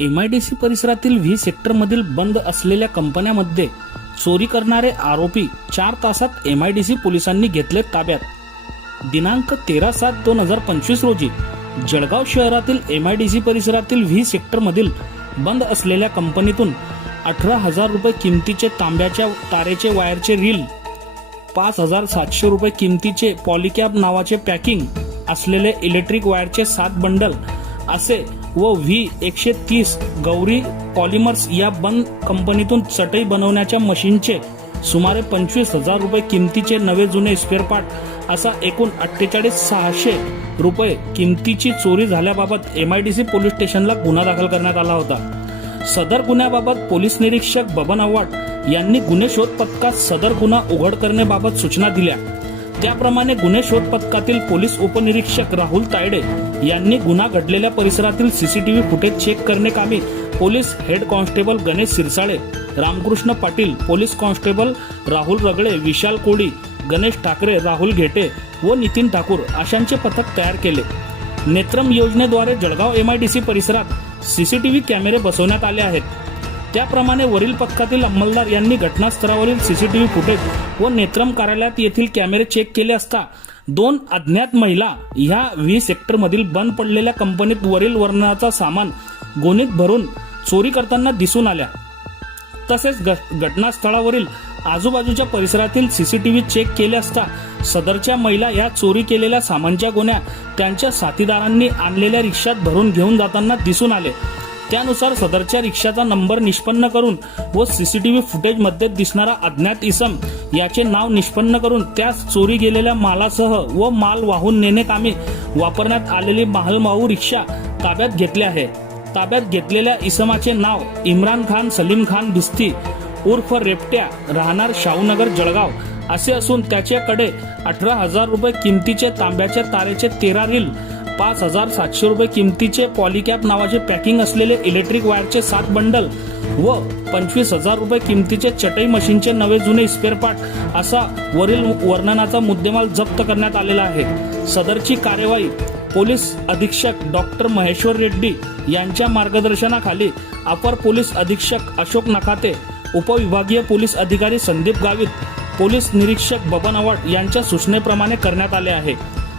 M I D C परिसरातील V सेक्टरमधील बंद असलेल्या कंपन्यामध्ये चोरी करणारे आरोपी चार तासात एम आय डी सी पोलिसांनी घेतले ताब्यात. दिनांक तेरा सात दोन हजार पंचवीस रोजी जळगाव शहरातील एम आय डी सी परिसरातील व्ही सेक्टरमधील बंद असलेल्या कंपनीतून अठरा हजार रुपये किमतीचे तांब्याच्या तारेचे वायरचे रील पाच हजार सातशे रुपये किमतीचे पॉलिकॅब नावाचे पॅकिंग असलेले इलेक्ट्रिक वायरचे सात बंडल असे व व्ही एकशे तीस गौरी पॉलिमर्स या बंद कंपनीतून चटई बनवण्याच्या मशीनचे सुमारे पंचवीस हजार रुपये किमतीचे नवे जुने स्पेअर पार्ट असा एकूण अठ्ठेचाळीस सहाशे रुपये किमतीची चोरी झाल्याबाबत M I D C police स्टेशनला गुन्हा दाखल करण्यात आला होता. सदर गुन्ह्याबाबत पोलीस निरीक्षक बबन आव्हाड यांनी गुन्हे शोध पथकात सदर गुन्हा उघड करण्याबाबत सूचना दिल्या. त्याप्रमाणे गुन्हे शोध पथकातील पोलीस उपनिरीक्षक राहुल तायडे यांनी गुन्हा घडलेल्या परिसरातील सीसीटीव्ही फुटेज चेक करणे कामी police head constable Ganesh Sirsale Ramkrishna Patil police constable Rahul Ragale Vishal Kodi Ganesh Thakare Rahul Ghete व नितीन ठाकूर अशांचे पथक तयार केले. नेत्रम योजनेद्वारे जळगाव एमआयडीसी परिसरात सीसीटीव्ही कॅमेरे बसवण्यात आले आहेत. त्याप्रमाणे वरील पथकातील अंमलदार यांनी घटनास्थळावरील सीसीटीव्ही फुटेज व नेत्रम कार्यालयात येथील कॅमेरे चेक केले असता दोन अज्ञात महिला ह्या व्ही सेक्टरमधील बंद पडलेल्या कंपनीत वरील वर्णनाचा सामान गोणीत भरून चोरी करताना दिसून आल्या. तसेच घटनास्थळावरील आजूबाजूच्या परिसरातील सीसीटीव्ही चेक केले असता सदरच्या महिला या चोरी केलेल्या सामानच्या गोण्या त्यांच्या साथीदारांनी आणलेल्या रिक्षात भरून घेऊन जाताना दिसून आले. त्यानुसार सदरच्या रिक्षाचा नंबर निष्पन्न करून व सीसीटीव्ही फुटेजमध्ये दिसणारा अज्ञात इसम याचे नाव निष्पन्न करून त्यास चोरी गेलेल्या मालासह व माल वाहून नेणे कामी वापरण्यात आलेली मालवाहू रिक्षा ताब्यात घेतली आहे. ताब्यात घेतलेल्या इसमाचे नाव इम्रान खान सलीम खान भिस्ती उर्फ रेपट्या राहणार शाहूनगर जळगाव असे असून त्याच्याकडे अठरा हजार रुपये किमतीचे तांब्याच्या तारेचे तेरा रील पाच हजार सातशे रुपये किमतीचे पॉलिकॅप नावाचे पॅकिंग असलेले इलेक्ट्रिक वायरचे सात बंडल व पंचवीस हजार रुपये किमतीचे चटई मशीनचे नवे जुने स्पेअर पार्ट असा वरील वर्णनाचा मुद्देमाल जप्त करण्यात आलेला आहे. सदरची कार्यवाही पोलीस अधीक्षक डॉक्टर महेश्वर रेड्डी यांच्या मार्गदर्शनाखाली अपर पोलीस अधीक्षक अशोक नखाते उपविभागीय पोलीस अधिकारी संदीप गावित पोलीस निरीक्षक बबन आव्हाड यांच्या सूचनेप्रमाणे करण्यात आले आहे.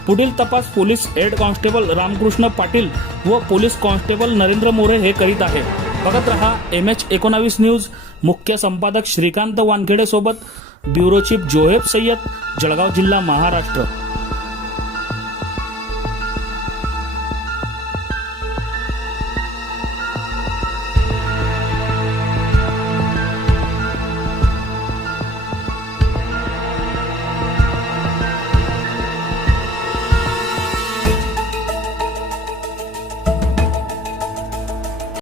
पुढील तपास police head constable Ramkrishna Patil व पोलीस कॉन्स्टेबल नरेंद्र मोरे हे करीत आहे बघत रहा एम एच एकोणावीस न्यूज. मुख्य संपादक श्रीकांत वानखेडे सोबत ब्युरो चीफ जोहेब सय्यद जळगाव जिल्हा महाराष्ट्र.